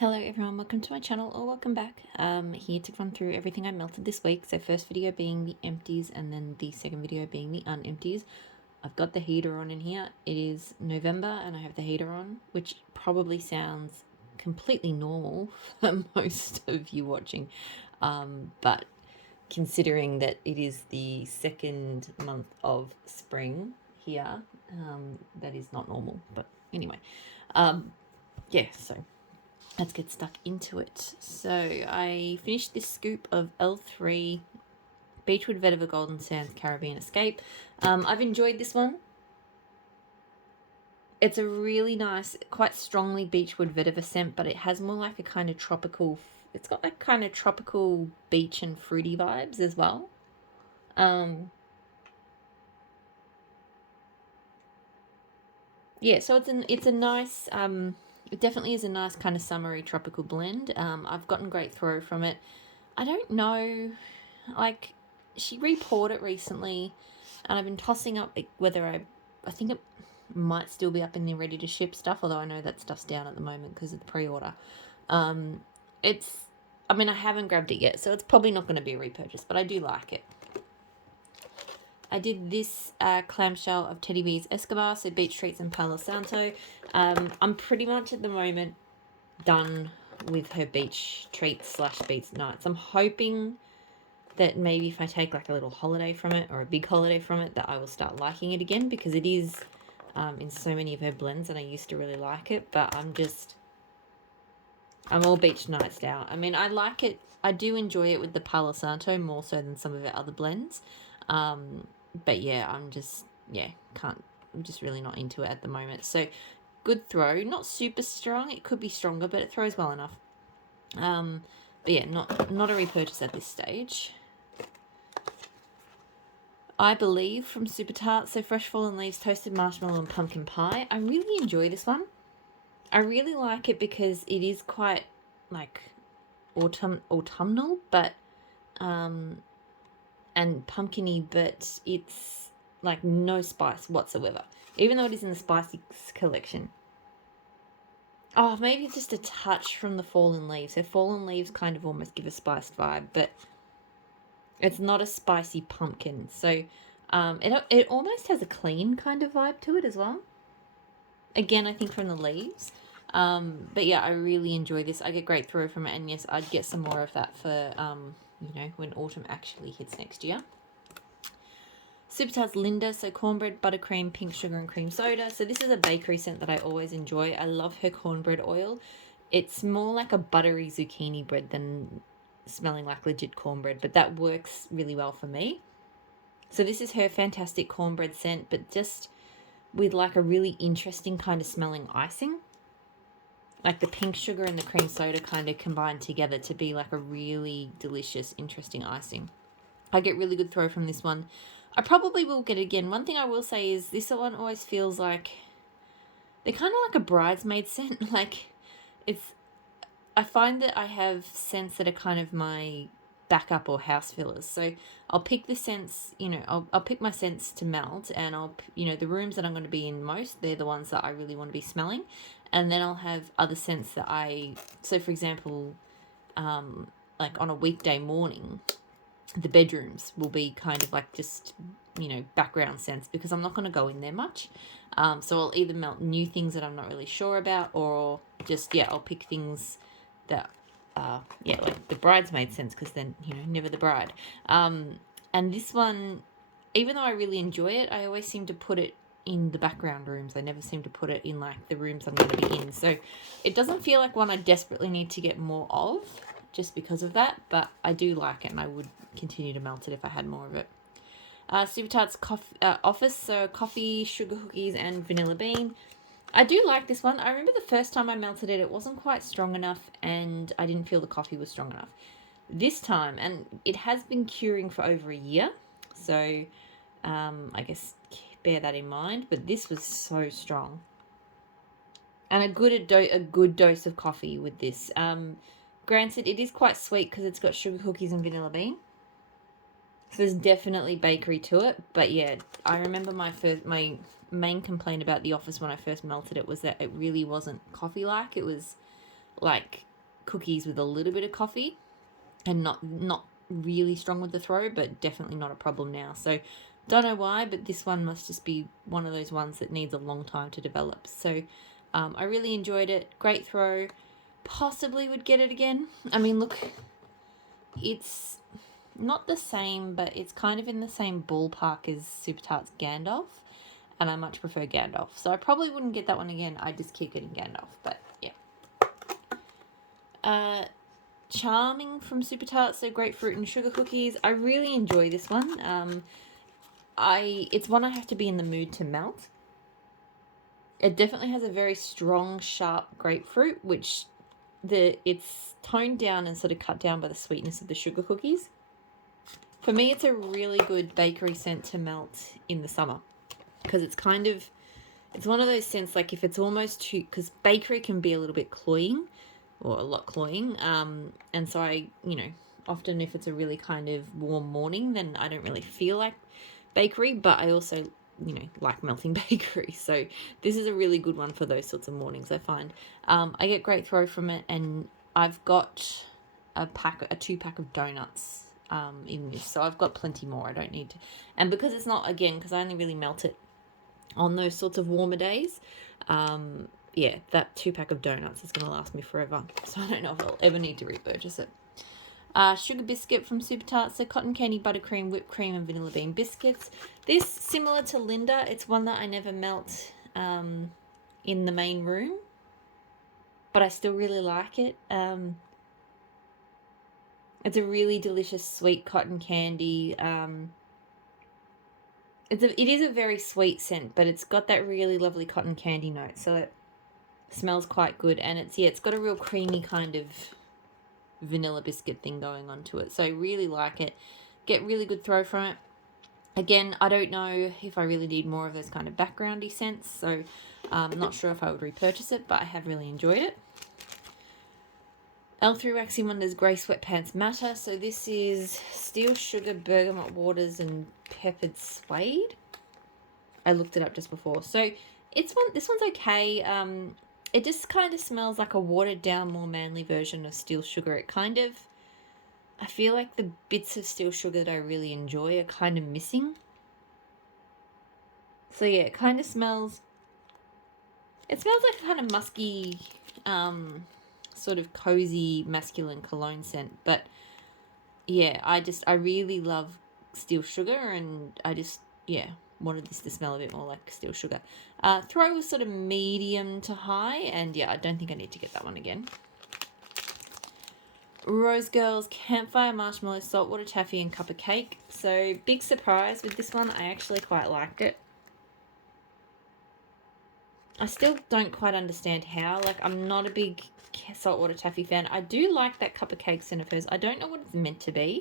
Hello everyone, welcome to my channel or welcome back. Here to run through everything I melted this week. So first video being the empties and then the second video being the unempties. I've got the heater on in here. It is November and I have the heater on, which probably sounds completely normal for most of you watching. But considering that it is the second month of spring here, that is not normal. But anyway, yeah, so let's get stuck into it. So I finished this scoop of L3 Beechwood Vetiver Golden Sands Caribbean Escape. I've enjoyed this one. It's a really nice, quite strongly Beechwood Vetiver scent, but it has more like a kind of tropical, it's got like kind of tropical beach and fruity vibes as well. Yeah, so it's a nice, it definitely is a nice kind of summery tropical blend. I've gotten great throw from it. I don't know, like, she re-poured it recently, and I've been tossing up whether I think it might still be up in there ready to ship stuff, although I know that stuff's down at the moment because of the pre-order. I mean, I haven't grabbed it yet, so it's probably not going to be a repurchase, but I do like it. I did this clamshell of Teddy Beeescobar, so beach treats and Palo Santo. I'm pretty much at the moment done with her beach treats / beach nights. I'm hoping that maybe if I take like a little holiday from it or a big holiday from it, that I will start liking it again, because it is in so many of her blends and I used to really like it, but I'm all beach nights now. I mean, I like it. I do enjoy it with the Palo Santo more so than some of her other blends. But yeah, I'm just really not into it at the moment. So good throw, not super strong. It could be stronger, but it throws well enough. But yeah, not a repurchase at this stage. I Believe from Super Tart, so fresh fallen leaves, toasted marshmallow and pumpkin pie. I really enjoy this one. I really like it because it is quite like autumnal, but and pumpkiny, but it's like no spice whatsoever, even though it is in the spicy collection. Oh, maybe just a touch from the fallen leaves. So fallen leaves kind of almost give a spiced vibe, but it's not a spicy pumpkin. So it almost has a clean kind of vibe to it as well. Again, I think from the leaves. But yeah, I really enjoy this. I get great throw from it, and yes, I'd get some more of that for when autumn actually hits next year. Super Tarts Linda, so cornbread, buttercream, pink sugar and cream soda. So this is a bakery scent that I always enjoy. I love her cornbread oil. It's more like a buttery zucchini bread than smelling like legit cornbread, but that works really well for me. So this is her fantastic cornbread scent, but just with like a really interesting kind of smelling icing. Like the pink sugar and the cream soda kind of combined together to be like a really delicious, interesting icing. I get really good throw from this one. I probably will get it again. One thing I will say is this one always feels like they're kind of like a bridesmaid scent. Like I find that I have scents that are kind of my backup or house fillers. So I'll pick the scents, I'll pick my scents to melt, and the rooms that I'm going to be in most, they're the ones that I really want to be smelling. And then I'll have other scents that so for example, like on a weekday morning, the bedrooms will be kind of like just, background scents, because I'm not going to go in there much. So I'll either melt new things that I'm not really sure about, or just, I'll pick things that, like the bridesmaid scents, because then, never the bride. And this one, even though I really enjoy it, I always seem to put it in the background rooms. I never seem to put it in like the rooms I'm going to be in. So it doesn't feel like one I desperately need to get more of just because of that, but I do like it and I would continue to melt it if I had more of it. Super Tarts Office, so coffee, sugar cookies and vanilla bean. I do like this one. I remember the first time I melted it, it wasn't quite strong enough and I didn't feel the coffee was strong enough. This time, and it has been curing for over a year, so I guess bear that in mind, but this was so strong. And a good dose of coffee with this. Granted, it is quite sweet because it's got sugar cookies and vanilla bean. So there's definitely bakery to it. But yeah, I remember my main complaint about the Office when I first melted it was that it really wasn't coffee-like. It was like cookies with a little bit of coffee, and not really strong with the throw, but definitely not a problem now. So don't know why, but this one must just be one of those ones that needs a long time to develop. So I really enjoyed it. Great throw. Possibly would get it again. I mean, look, it's not the same, but it's kind of in the same ballpark as Super Tart's Gandalf, and I much prefer Gandalf. So I probably wouldn't get that one again. I just keep getting Gandalf, but yeah. Charming from Super Tart, so grapefruit and sugar cookies. I really enjoy this one. It's one I have to be in the mood to melt. It definitely has a very strong, sharp grapefruit, which it's toned down and sort of cut down by the sweetness of the sugar cookies. For me, it's a really good bakery scent to melt in the summer, because it's one of those scents, like if it's almost too, because bakery can be a little bit cloying, or a lot cloying, and so I, often if it's a really kind of warm morning, then I don't really feel like bakery, but I also, like melting bakery. So this is a really good one for those sorts of mornings, I find. I get great throw from it, and I've got a 2-pack of donuts in this, so I've got plenty more. I don't need to, and because it's not, again, because I only really melt it on those sorts of warmer days, yeah, that 2-pack of donuts is going to last me forever, so I don't know if I'll ever need to repurchase it. Sugar biscuit from Super Tart, so cotton candy, buttercream, whipped cream, and vanilla bean biscuits. This, similar to Linda, it's one that I never melt in the main room, but I still really like it. It's a really delicious sweet cotton candy. It is a very sweet scent, but it's got that really lovely cotton candy note, so it smells quite good, and it's got a real creamy kind of vanilla biscuit thing going on to it, so I really like it. Get really good throw from it. Again, I don't know if I really need more of those kind of backgroundy scents, so I'm not sure if I would repurchase it, but I have really enjoyed it. L3 Waxy Wonders Grey Sweatpants Matter, so this is steel sugar, bergamot waters, and peppered suede. I looked it up just before, so this one's okay. It just kind of smells like a watered down, more manly version of steel sugar. I feel like the bits of steel sugar that I really enjoy are kind of missing. So yeah, it kind of smells like a kind of musky, sort of cozy masculine cologne scent. But yeah, I really love steel sugar, and I just, wanted this to smell a bit more like steel sugar. Throw was sort of medium to high, and yeah, I don't think I need to get that one again. Rose Girls Campfire Marshmallow Saltwater Taffy and Cup of Cake. So big surprise with this one, I actually quite liked it. I still don't quite understand how. Like, I'm not a big saltwater taffy fan. I do like that Cup of Cake scent of hers. I don't know what it's meant to be.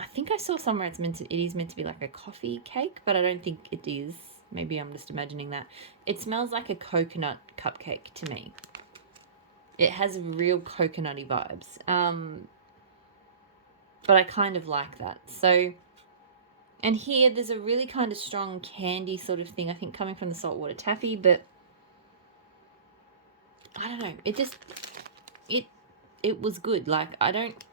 I think I saw somewhere it is meant to be like a coffee cake, but I don't think it is. Maybe I'm just imagining that. It smells like a coconut cupcake to me. It has real coconutty vibes. But I kind of like that. So, and here there's a really kind of strong candy sort of thing, I think, coming from the saltwater taffy, but I don't know. It was good. Like, I don't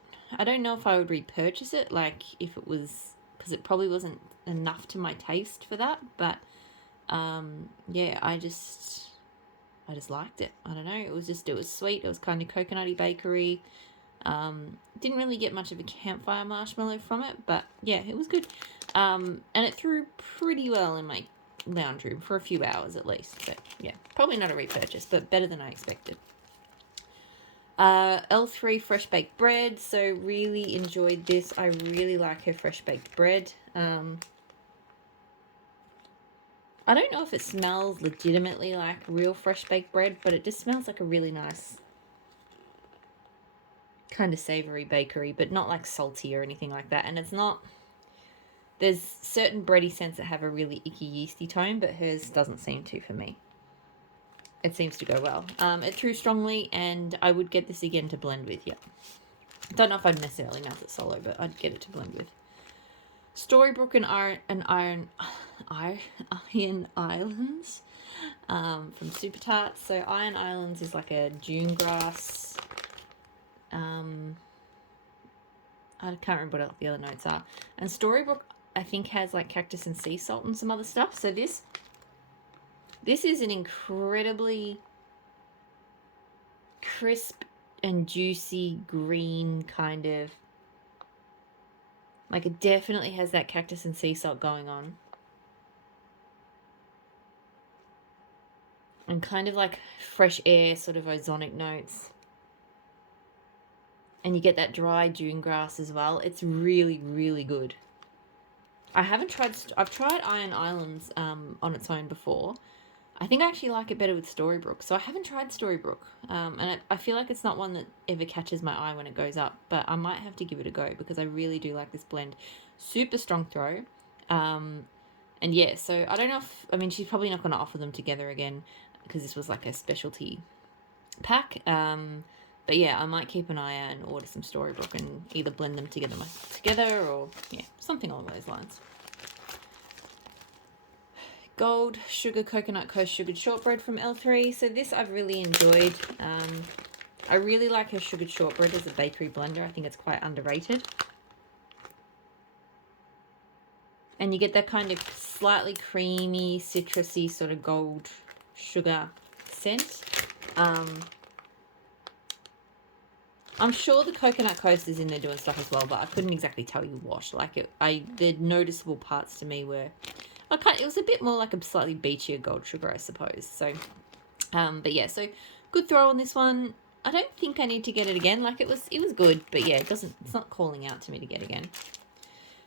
know if I would repurchase it, like, if it was, because it probably wasn't enough to my taste for that, but yeah, I just liked it. I don't know, it was sweet, it was kind of coconutty bakery. Didn't really get much of a campfire marshmallow from it, but yeah, it was good. And it threw pretty well in my lounge room for a few hours at least, but yeah, probably not a repurchase, but better than I expected. L3 Fresh Baked Bread, so really enjoyed this. I really like her fresh baked bread. I don't know if it smells legitimately like real fresh baked bread, but it just smells like a really nice kind of savory bakery, but not like salty or anything like that. And it's not, there's certain bready scents that have a really icky yeasty tone, but hers doesn't seem to for me. It seems to go well. It threw strongly, and I would get this again to blend with, yeah. Don't know if I'd necessarily melt it solo, but I'd get it to blend with. Storybrooke and Iron Islands. from Super Tart. So Iron Islands is like a dune grass. I can't remember what the other notes are. And Storybook, I think, has like cactus and sea salt and some other stuff. So this is an incredibly crisp and juicy green kind of, like, it definitely has that cactus and sea salt going on. And kind of like fresh air, sort of ozonic notes. And you get that dry dune grass as well. It's really, really good. I've tried Iron Islands on its own before. I think I actually like it better with Storybrooke. So I haven't tried Storybrooke. And I feel like it's not one that ever catches my eye when it goes up. But I might have to give it a go because I really do like this blend. Super strong throw. And yeah, so I don't know if... I mean, she's probably not going to offer them together again because this was like a specialty pack. But yeah, I might keep an eye out and order some Storybrooke and either blend them together or, yeah, something along those lines. Gold Sugar Coconut Coast Sugared Shortbread from L3. So this I've really enjoyed. I really like her sugared shortbread as a bakery blender. I think it's quite underrated. And you get that kind of slightly creamy, citrusy sort of gold sugar scent. I'm sure the Coconut Coast is in there doing stuff as well, but I couldn't exactly tell you what. Like, the noticeable parts to me were... it was a bit more like a slightly beachier gold sugar, I suppose. So, but yeah, so good throw on this one. I don't think I need to get it again. Like, it was good, but yeah, it's not calling out to me to get again.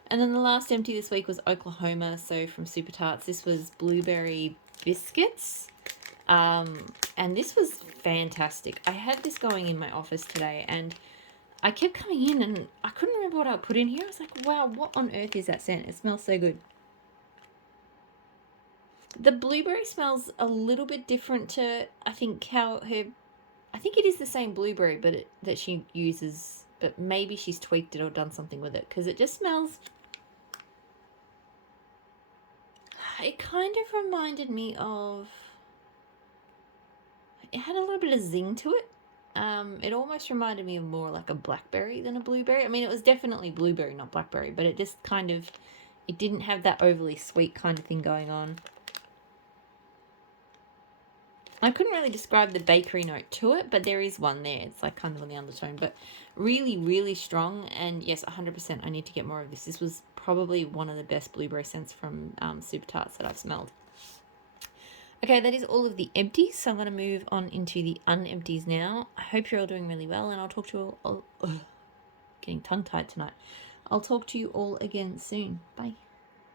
And then the last empty this week was Oklahoma. So from Super Tarts, this was blueberry biscuits. And this was fantastic. I had this going in my office today and I kept coming in and I couldn't remember what I put in here. I was like, wow, what on earth is that scent? It smells so good. The blueberry smells a little bit different to, I think, I think it is the same blueberry that she uses, but maybe she's tweaked it or done something with it because it just smells... It kind of reminded me of... It had a little bit of zing to it. It almost reminded me of more like a blackberry than a blueberry. I mean, it was definitely blueberry, not blackberry, but it just kind of... It didn't have that overly sweet kind of thing going on. I couldn't really describe the bakery note to it, but there is one there. It's like kind of on the undertone, but really, really strong. And yes, 100%, I need to get more of this. This was probably one of the best blueberry scents from Super Tarts that I've smelled. Okay, that is all of the empties. So I'm going to move on into the unempties now. I hope you're all doing really well, and I'll talk to you all... getting tongue-tied tonight. I'll talk to you all again soon. Bye.